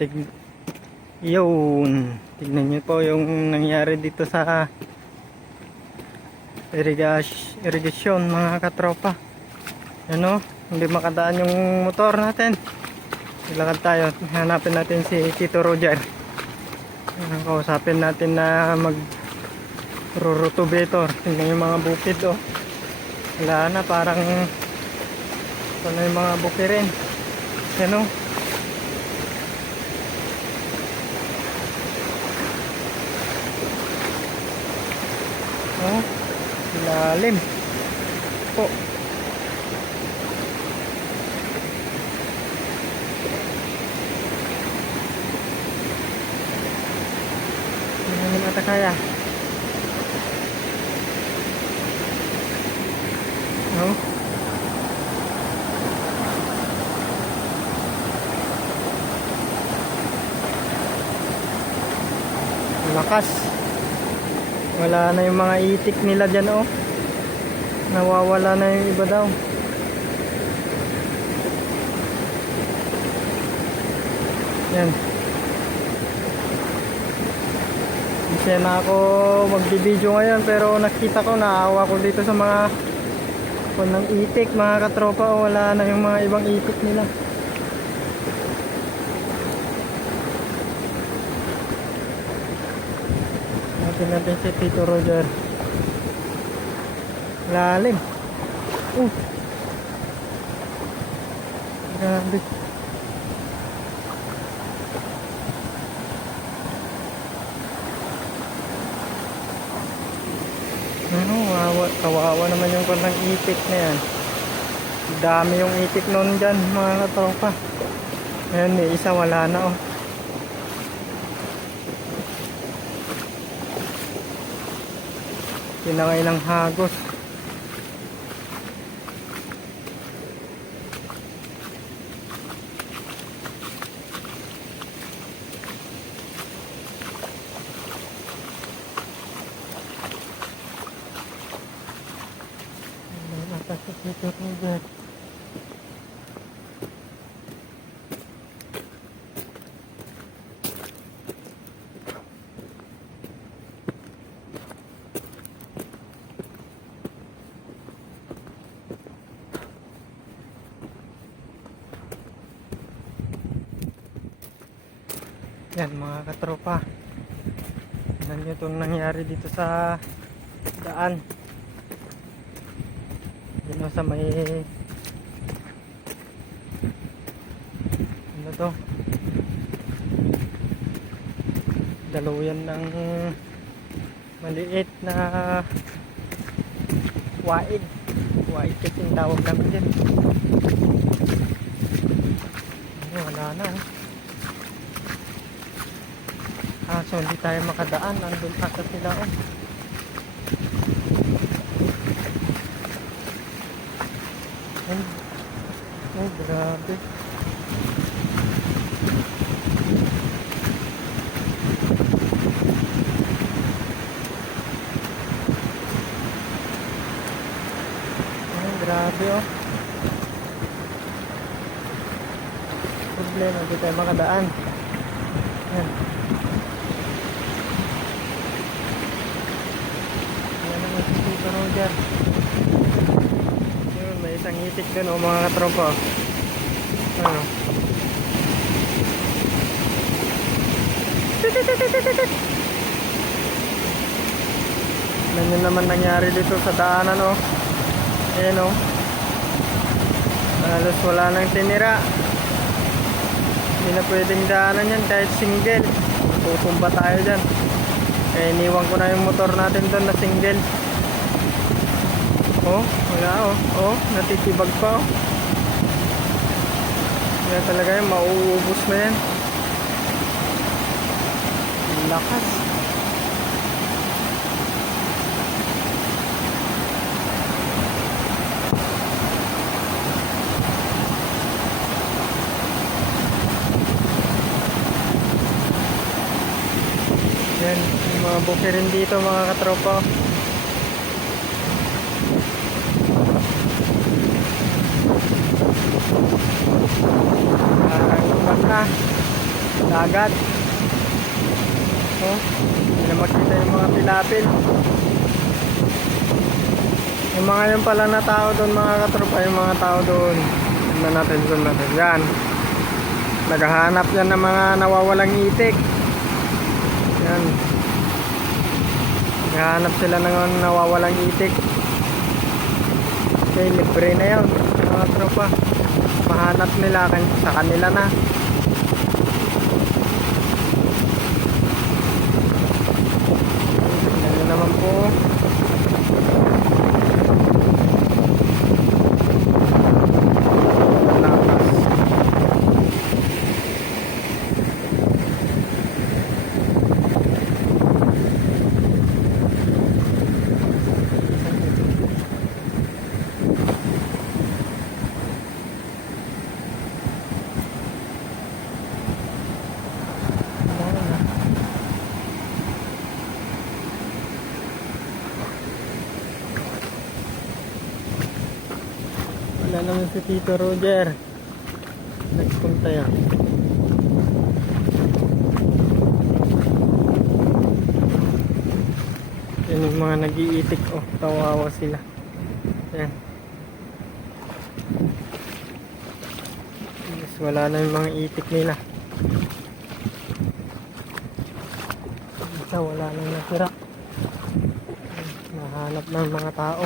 tig yun. Tignan nyo po yung nangyari dito sa irigas irigasyon mga katropa. Ano hindi makadaan yung motor natin. Ilakad tayo. Hanapin natin si Tito Roger. Ayan, kausapin natin na mag rotovator tingnan yung mga bukid oh wala na parang ito na yung mga bukirin yan oh Oh, lalim. Po. Hindi naman ata kaya. Oh. Lakas. Wala na yung mga itik nila dyan oh. Nawawala na yung iba daw. Yan. Kasi na ako magbibideo ngayon pero nakita ko naawa ko dito sa mga kung ng itik mga katropa oh, wala na yung mga ibang itik nila. Natin si Tito Roger. Lalim. Uh. Grabe. Ano, kawawa, kawawa naman yung kantang itik na yan. Dami yung itik noon dyan, mga katropa. Ayan, may isa wala na oh. Kinangay ng hagos. Napasok dito Yan mga katropa. Tignan nyo itong nangyari dito sa daan. Dito sa may ano to? Daluyan ng maliit na waig. Waig kasi tawag namin din. Ano, wala na oh. So hindi tayo makadaan. Andun ata sila oh. Ay, ay, grabe. Ay, grabe oh. Problema, hindi tayo makadaan. Yan. Yan naman Roger. Yun, may isang itik dun oh, mga katropa. Ano? Ganyan naman nangyari dito sa daanan oh. Ayan oh. Halos wala nang tinira. Hindi na pwedeng daanan yan kahit single. Tutumba tayo dyan. Kaya iniwan ko na yung motor natin doon na single. Oh, wala oh. Oh, natitibag pa oh. Kaya talaga yan, mauubos na yan. Lakas. Yan, mga bukirin dito mga katropa. Parang iba na. Dagat. Oh, hindi na makita yung mga tilapil. Yung mga yun pala na tao doon mga katropa, yung mga tao doon. Tignan natin, zoom natin. Yan. Naghahanap yan ng mga nawawalang itik. Yan. Naghahanap sila ng nawawalang itik. Okay, libre na yun. Mga tropa. Mahanap nila sa kanila na. Tignan nyo naman po. Lakas. Wala naman si Tito Roger. Nagpunta yan. Yan yung mga nag-iitik. Oh, kawawa sila. Yan. Yes, wala na yung mga itik nila. Isa, wala na natira. Nahanap ng mga tao.